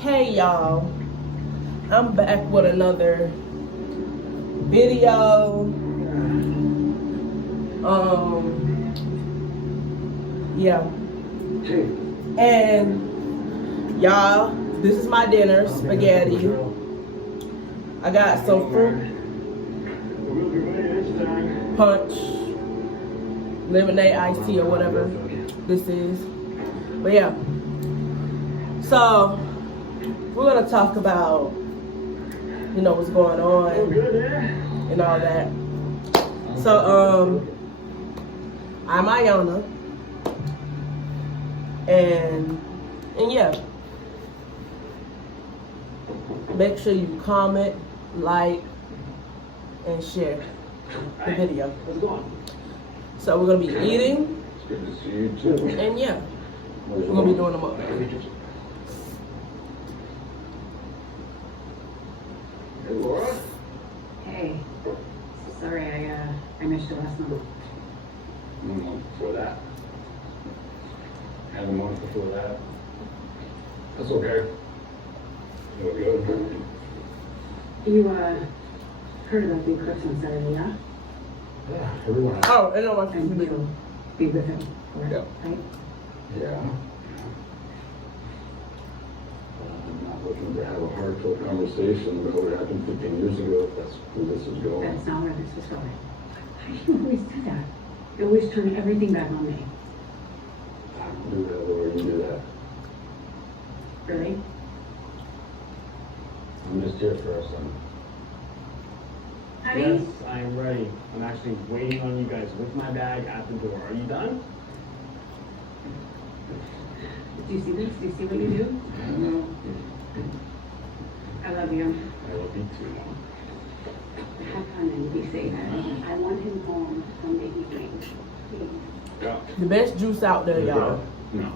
Hey y'all, I'm back with another video. Yeah. And y'all, this is my dinner, spaghetti. I got some fruit punch, lemonade iced tea or whatever this is. But yeah. So we're gonna talk about, you know, what's going on and all that. So I'm Iona, and yeah, make sure you comment, like, and share the video. So we're gonna be eating, and yeah, we're gonna be doing them up. Hey, Laura? Hey, sorry I missed you last month. The month before that. And the month before that. That's okay. You're good. You heard about the eclipse on Saturday, yeah? Yeah, everyone. Oh, and I want And to you'll be with him, Yeah. right? Yeah. I'm not looking to have a heartfelt conversation about what happened 15 years ago, if that's where this is going. That's not where this is going. Why do you always do that? You always turn everything back on me. I don't do that, Laura, you do that. Really? I'm just here for us, son. Honey? Yes, I am ready. I'm actually waiting on you guys with my bag at the door. Are you done? Do you see this? Do you see what you do? I love you. I love you too. Have fun and be safe. I want him home Sunday evening. Please. Yeah. the best juice out there, y'all. No.